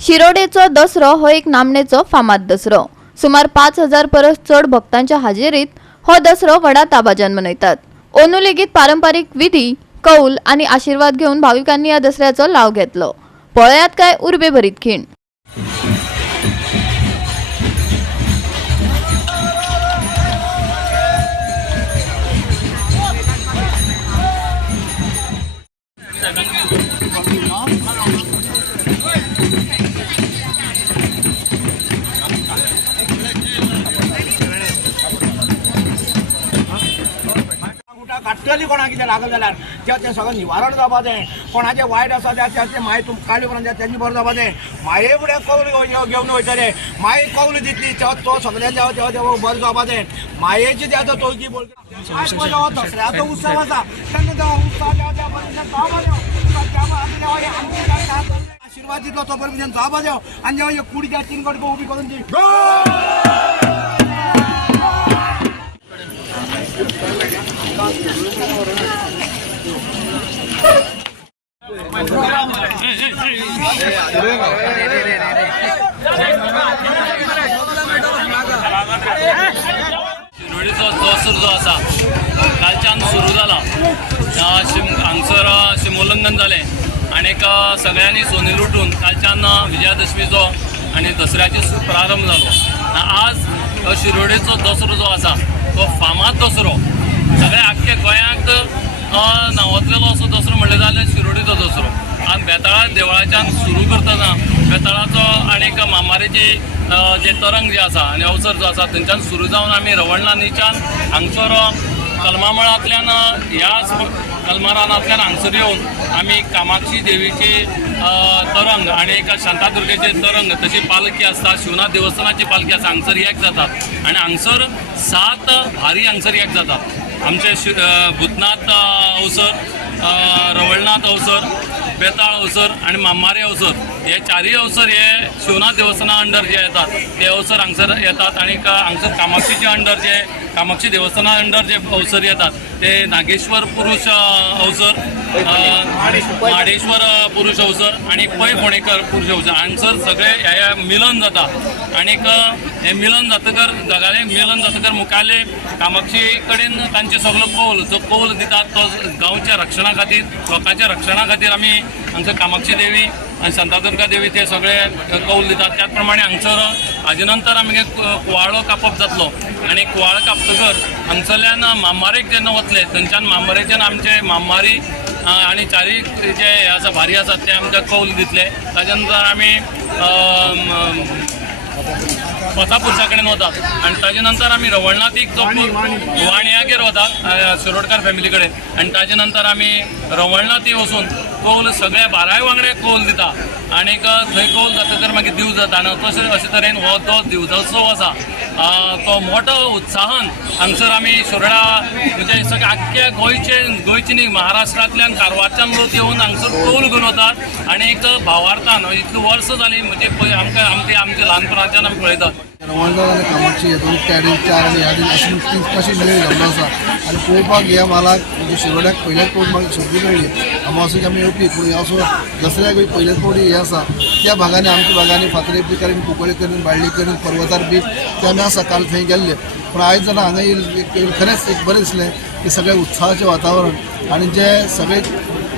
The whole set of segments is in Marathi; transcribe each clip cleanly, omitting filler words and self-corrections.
शिरोडेचो दसरो हो एक नामनेचो फामाद दसरो। सुमार 5000 परस चड भक्तांच्या हाजेरीत हो दसरो व्हडा ताबाजान मनयतात। अंदू लेगीत पारंपारीक विधी, कौल आणि आशीर्वाद घेऊन भाविकांनी या दसऱ्याचो लाव घेतलो। पळयात काय उर्बे भरीत खीण। काट्टली कोणा कितें लागल जाल्यार तें सगळें निवारण जावपा जाय। कोणाचें वायट आसा तें माय तुमकां काडले उपरांत तेंची बरें जावपा जाय। माये फुडें कौल घेवन वयतले, माय कौल दितली तो सगळ्यांचें देव बरें जावपा जाय। मायेची जें आतां तोळगी बोल दसऱ्याचो उत्सव आसा तेन्ना आशीर्वाद दितलो तो बरें भशेन जावपा जाय आनी जेव्हा कुडीच्या तीन कडको उबी करून दी। शिरोडेचो दसरो जो आसा कालच्यान सुरू जाला। हांगसर शिमोल्लंघन जालें आनीक सगळ्यांनी सोने लुटून कालच्यान विजयादशमीचो आनी दसऱ्याचो प्रारंभ जालो। आज शिरोडेचो दसरो जो आसा तो फामाद दसरो, सगळ्या आख्ख्या गोंयांत नांवांतलेलो असो दसरो म्हणले जाल्यार शिरोडेचो दसरो। आज बेताळा देवळाच्यान सुरू करतना बेताळाचो आनीक मामारेची जे तरंग जे आसा आनी अवसर जो आसा थंयच्यान सुरू जावन आमी रवळना न्हंयच्यान हांगसर कलमामळांतल्यान ह्या कलमारानांतल्यान हांगसर येवन आमी कामाक्षी देवीची तरंग आणि एक शांतादुर्गेचे तरंग तशी पालखी आसता, शिवनाथ देवस्थानाची पालखी आसा हांगसर एक जातात आनी हांगसर 7 भारी हांगसर एक जातात। आमचे भूतनाथ अवसर, रवळनाथ अवसर, बेताळ अवसर आणि मामारे अवसर हे चारय अवसर हे शिवनाथ देवस्थाना अंडर जे येतात ते अवसर हांगसर येतात। आणि हांगसर कामाक्षीचे अंडर जे कामाक्षी देवस्थाना अंडर जे अवसर येतात ते नागेश्वर पुरुष अवसर, माडेश्वर पुरुष अवसर आणि पै फोंडेकर पुरुष अवसर हांगसर सगळे हे मिलन जाता। आनीक हे मिलन जातकर जगाले मिलन जातकर मुखाले कामाक्षी कडेन तांचे सगळो कौल जो कौल दितात तो गांवच्या रक्षणा खातीर, लोकांच्या रक्षणा खातीर आमी हांगसर कामाक्षी देवी आणि शांतादुर्गा देवी ते सगळे कौल दितात। त्याच प्रमाणे हांगसर हाजे नंतर आमगे कुवाळो कापप जातलो आणि कुवाळो कापतकर हांगसरल्यान मामारेक जेन्ना वतले थंयच्यान मामारेच्यान आमचे मामारी आणि चारी जे हे आसा भारी आसात ते आमकां कौल दितले। ताजे नंतर आमी पतापुरुषा कडेन वतात आणि ताजे नंतर आमी रवळनाथीक जो वाणयागेर वतात शिरोडकार फॅमिली कडेन आणि ताजे नंतर आमी रवळनाथी वचून कौल सगळे 12 वांगडे कौल दिता आनीक थंय कौल जातकर मागीर दिवज जाता आनी तशें अशे तरेन हो तो दिवजोत्सव आसा तो मोठो उत्साहान हांगसर आमी शिरोडा म्हणजे सगळे आख्ख्या गोंयचे न्ही महाराष्ट्रांतल्यान कारवारच्यान लोक येवन हांगसर कौल घेवन वतात आणि एक भावार्थान इतलीं वर्सां जालीं म्हणजे पळय आमच्या ल्हानपणाच्यान आमी पळयतात। रवळनाथ आणि कामाक्षी हे दोन त्या 4 आनी ह्या दिन अशी कशी मेळ जाल्लो आसा आनी पळोवपाक ह्या मालाक म्हणजे शिरोड्याक पयलेच फावट म्हाका संदी मेळ्ळी। अमावस्येक आमी येवपी पूण ह्या असो दसऱ्याक पयलेच फावट हे आसा त्या भागांनी आमच्या भागांनी फातरे बी करून कुंकळे करून बाळ्ळी करून पर्वतार बी ते आमी आसा काल थंय गेल्ले। पूण आयज जाल्यार हांगा येवन खरेंच एक बरें दिसलें की सगळे उत्साहाचें वातावरण आणि जे सगळे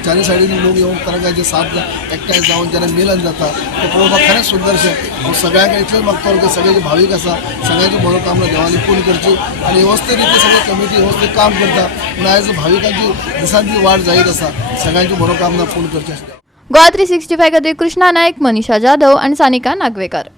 चारी सायडीन लोक येवन तरंगाचे साथ एकठांय जावन जेन्ना मिलन जाता ते पळोवपाक खरेंच सुंदरशें। हांव सगळ्यांक इतलेंच मागता की सगळे जे भावीक आसा सगळ्यांची मनोकामना देवानी पूर्ण करची आणि वेवस्थीत रितीन सगळी कमिटी वेवस्थीत काम करता पूण आयज भाविकांची दिसान दी वाड जायत आसा सगळ्यांची मनोकामना पूर्ण करची। गोवा 365 खातीर कृष्णा नायक, मनीषा जाधव आणि सानिका नागवेकर।